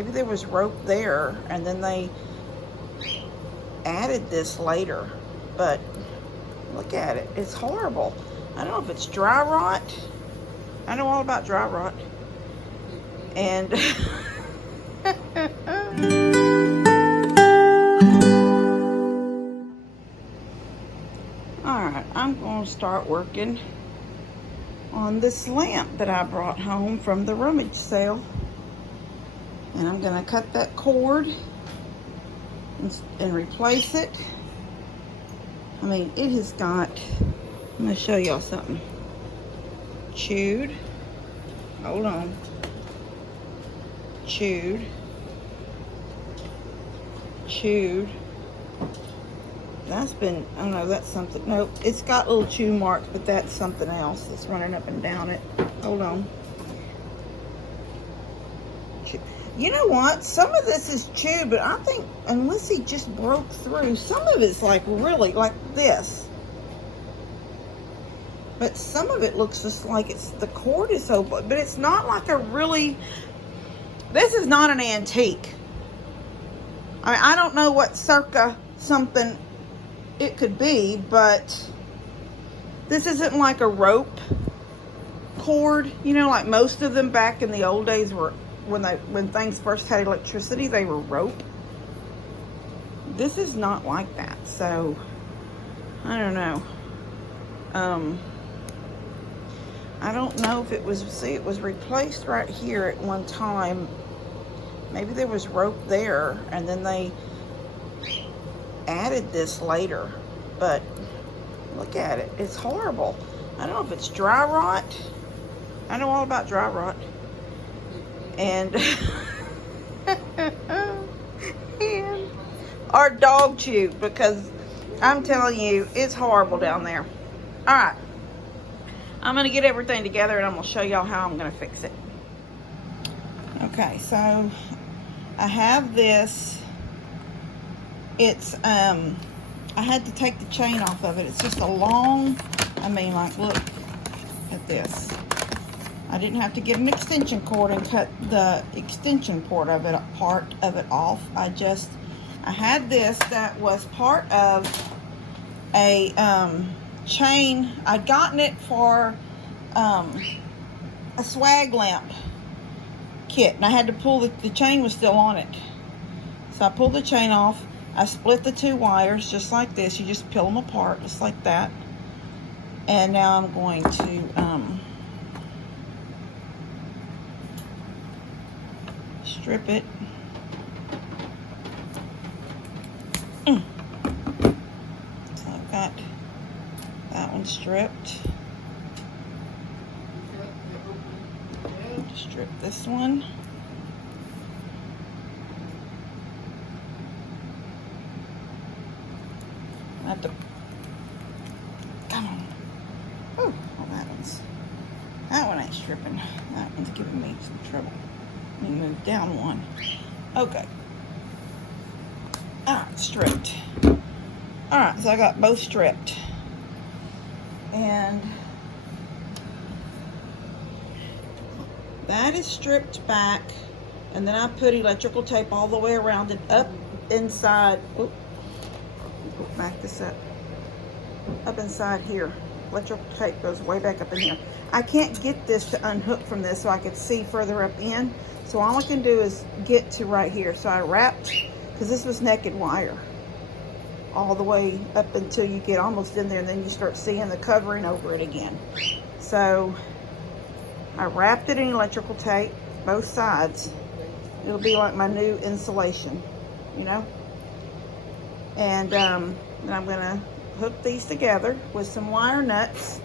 Maybe there was rope there and then they added this later. But look at it. It's horrible. I don't know if it's dry rot. I know all about dry rot. And alright, I'm going to start working on this lamp that I brought home from the rummage sale. And I'm going to cut that cord and replace it. I mean, it has got, I'm going to show y'all something. Chewed. Hold on. Chewed. Chewed. That's been, I don't know, that's something. No, it's got little chew marks, but that's something else that's running up and down it. Hold on. You know what? Some of this is chewed, but I think unless he just broke through, some of it's like really like this. But some of it looks just like it's, the cord is so, but it's not like a really, this is not an antique. I mean, I don't know what circa something it could be, but this isn't like a rope cord, you know, like most of them back in the old days were, when things first had electricity, they were rope. This is not like that, so I don't know. I don't know if it was, see, it was replaced right here at one time. Maybe there was rope there and then they added this later. But look at it. It's horrible. I don't know if it's dry rot. I know all about dry rot. And, and our dog chew, because I'm telling you, it's horrible down there. All right. I'm going to get everything together and I'm going to show y'all how I'm going to fix it. Okay, so I have this. It's, I had to take the chain off of it. It's just a long, I mean, like, look at this. I didn't have to get an extension cord and cut the extension part of it off. I had this that was part of a chain. I'd gotten it for a swag lamp kit, and I had to pull the chain was still on it. So I pulled the chain off. I split the two wires just like this. You just peel them apart just like that. And now I'm going to strip it. So I've got that one stripped. Strip this one. I have to, come on. Oh, well, that one ain't stripping. That one's giving me some trouble. Let me move down one. Okay. Alright, stripped. Alright, so I got both stripped. And that is stripped back. And then I put electrical tape all the way around it, up inside. Oop, back this up. Up inside here. Electrical tape goes way back up in here. I can't get this to unhook from this so I could see further up in. So all I can do is get to right here. So I wrapped, because this was naked wire, all the way up until you get almost in there, and then you start seeing the covering over it again. So I wrapped it in electrical tape, both sides. It'll be like my new insulation, you know. And then I'm gonna hook these together with some wire nuts.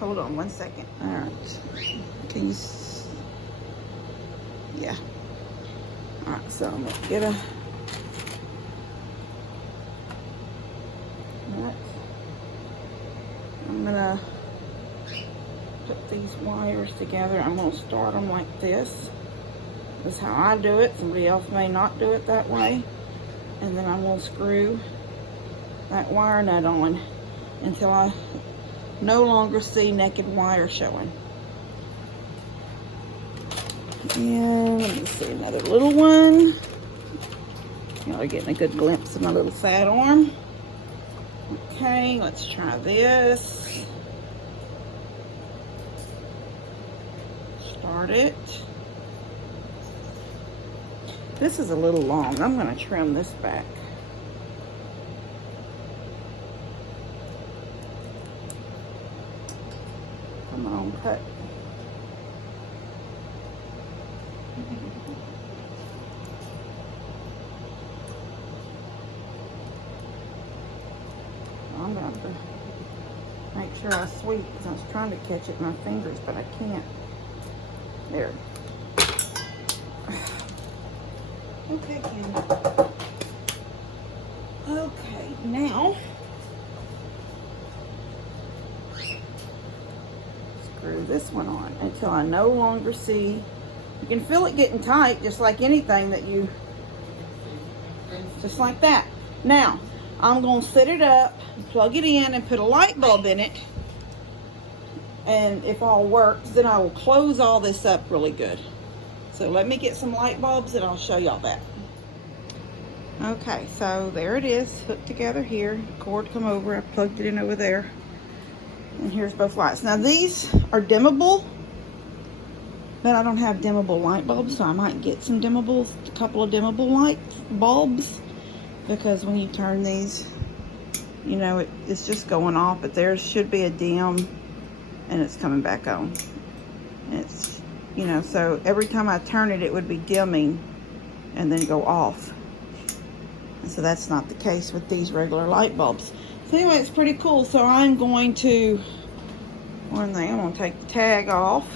Hold on one second. All right, can you? Yeah. All right, so I'm gonna get a nut. I'm gonna put these wires together. I'm gonna start them like this. This is how I do it. Somebody else may not do it that way. And then I'm gonna screw that wire nut on until I no longer see naked wire showing. And let me see another little one. Y'all are getting a good glimpse of my little sad arm. Okay, let's try this. Start it. This is a little long. I'm going to trim this back. Come on, cut. I'm going to make sure I sweep because I was trying to catch it in my fingers, but I can't. There. Okay, Candy. Okay, now screw this one on until I no longer see. You can feel it getting tight, just like anything that you, just like that. Now, I'm going to set it up, plug it in, and put a light bulb in it. And if all works, then I will close all this up really good. So let me get some light bulbs and I'll show y'all that. Okay, so there it is, hooked together here. Cord come over, I plugged it in over there. And here's both lights. Now these are dimmable, but I don't have dimmable light bulbs, so I might get some dimmables, a couple of dimmable light bulbs, because when you turn these, you know, it's just going off, but there should be a dim and it's coming back on. It's, you know, so every time I turn it, it would be dimming and then go off. And so that's not the case with these regular light bulbs. So anyway, it's pretty cool. So I'm going to, one thing, I'm going to take the tag off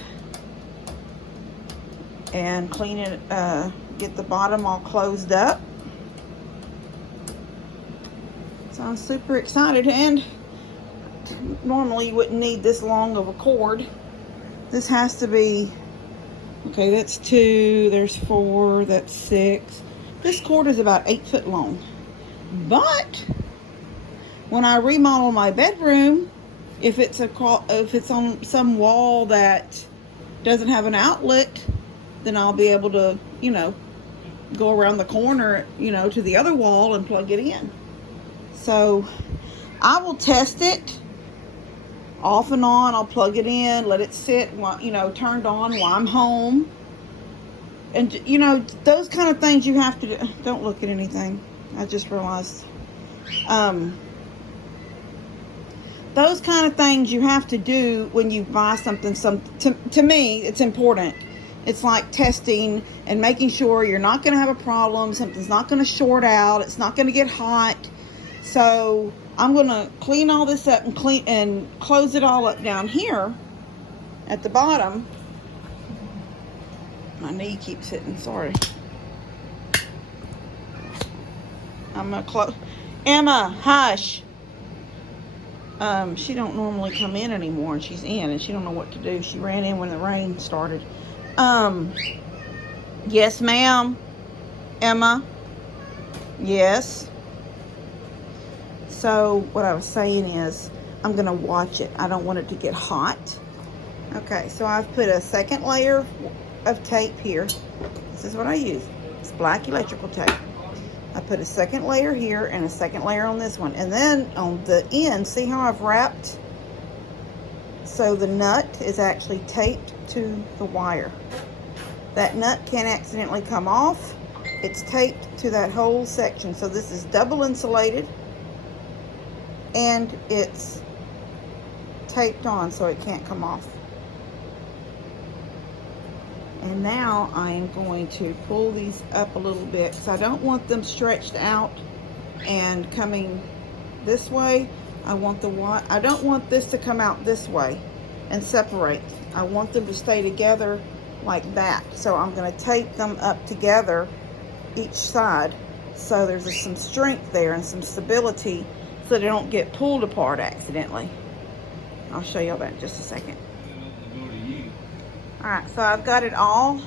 and clean it, get the bottom all closed up. So I'm super excited, and normally you wouldn't need this long of a cord. This has to be, okay, that's 2, there's 4, that's 6. This cord is about 8 foot long. But when I remodel my bedroom, if it's on some wall that doesn't have an outlet, then I'll be able to, you know, go around the corner, you know, to the other wall and plug it in. So I will test it off and on. I'll plug it in, let it sit, while, you know, turned on while I'm home. And, you know, those kind of things you have to do. Don't look at anything. I just realized. Those kind of things you have to do when you buy something. To me, it's important. It's like testing and making sure you're not going to have a problem. Something's not going to short out. It's not going to get hot. So I'm going to clean all this up and close it all up down here at the bottom. My knee keeps hitting, sorry. I'm going to close. Emma, hush. She don't normally come in anymore, and she's in, and she don't know what to do. She ran in when the rain started. Yes, ma'am. Emma. Yes. So what I was saying is I'm going to watch it. I don't want it to get hot. Okay, so I've put a second layer of tape here. This is what I use. It's black electrical tape. I put a second layer here and a second layer on this one. And then on the end, see how I've wrapped? So the nut is actually taped to the wire. That nut can't accidentally come off. It's taped to that whole section. So this is double insulated. And it's taped on so it can't come off. And now I am going to pull these up a little bit because I don't want them stretched out and coming this way. I don't want this to come out this way and separate. I want them to stay together like that. So I'm going to tape them up together each side so there's some strength there and some stability, so they don't get pulled apart accidentally. I'll show you that in just a second. Alright, so I've got it all.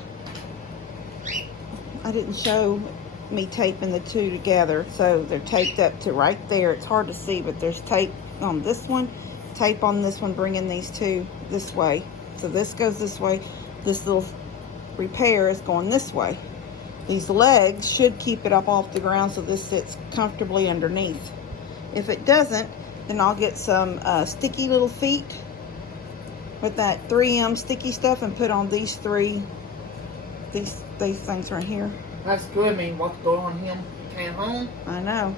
I didn't show me taping the two together, so they're taped up to right there. It's hard to see, but there's tape on this one, tape on this one, bringing these two this way. So this goes this way. This little repair is going this way. These legs should keep it up off the ground so this sits comfortably underneath. If it doesn't, then I'll get some sticky little feet with that 3M sticky stuff and put on these things right here. That's good. I mean, what's going on him? Came home. I know.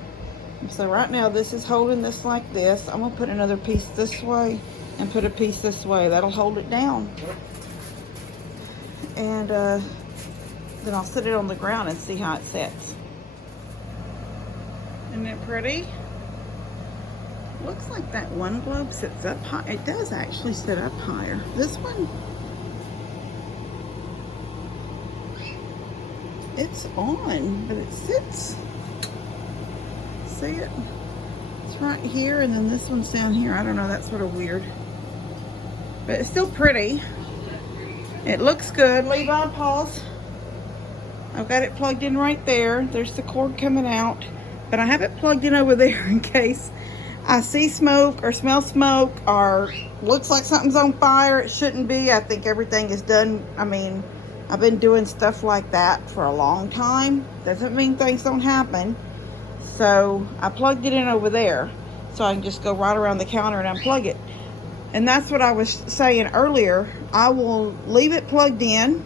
So right now this is holding this like this. I'm gonna put another piece this way and put a piece this way. That'll hold it down. And then I'll sit it on the ground and see how it sits. Isn't it pretty? Looks like that one globe sits up high. It does actually sit up higher. This one, it's on, but it sits. See it? It's right here, and then this one's down here. I don't know, that's sort of weird. But it's still pretty. It looks good. Levi, pause. I've got it plugged in right there. There's the cord coming out. But I have it plugged in over there in case I see smoke or smell smoke or looks like something's on fire. It shouldn't be. I think everything is done. I mean, I've been doing stuff like that for a long time. Doesn't mean things don't happen. So I plugged it in over there so I can just go right around the counter and unplug it. And that's what I was saying earlier. I will leave it plugged in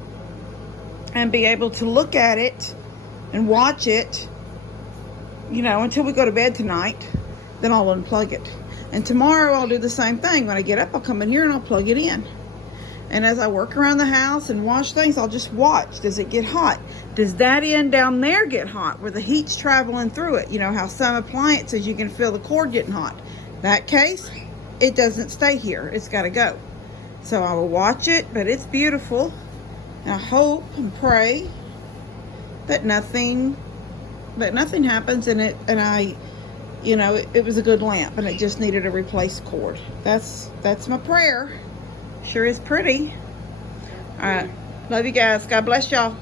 and be able to look at it and watch it, you know, until we go to bed tonight. Then I'll unplug it. And tomorrow I'll do the same thing. When I get up, I'll come in here and I'll plug it in. And as I work around the house and wash things, I'll just watch. Does it get hot? Does that end down there get hot where the heat's traveling through it? You know how some appliances you can feel the cord getting hot. That case, it doesn't stay here. It's got to go. So I will watch it, but it's beautiful. And I hope and pray that nothing happens in it. And I, you know, it was a good lamp and it just needed a replaced cord. That's my prayer. Sure is pretty. All right. Love you guys. God bless y'all.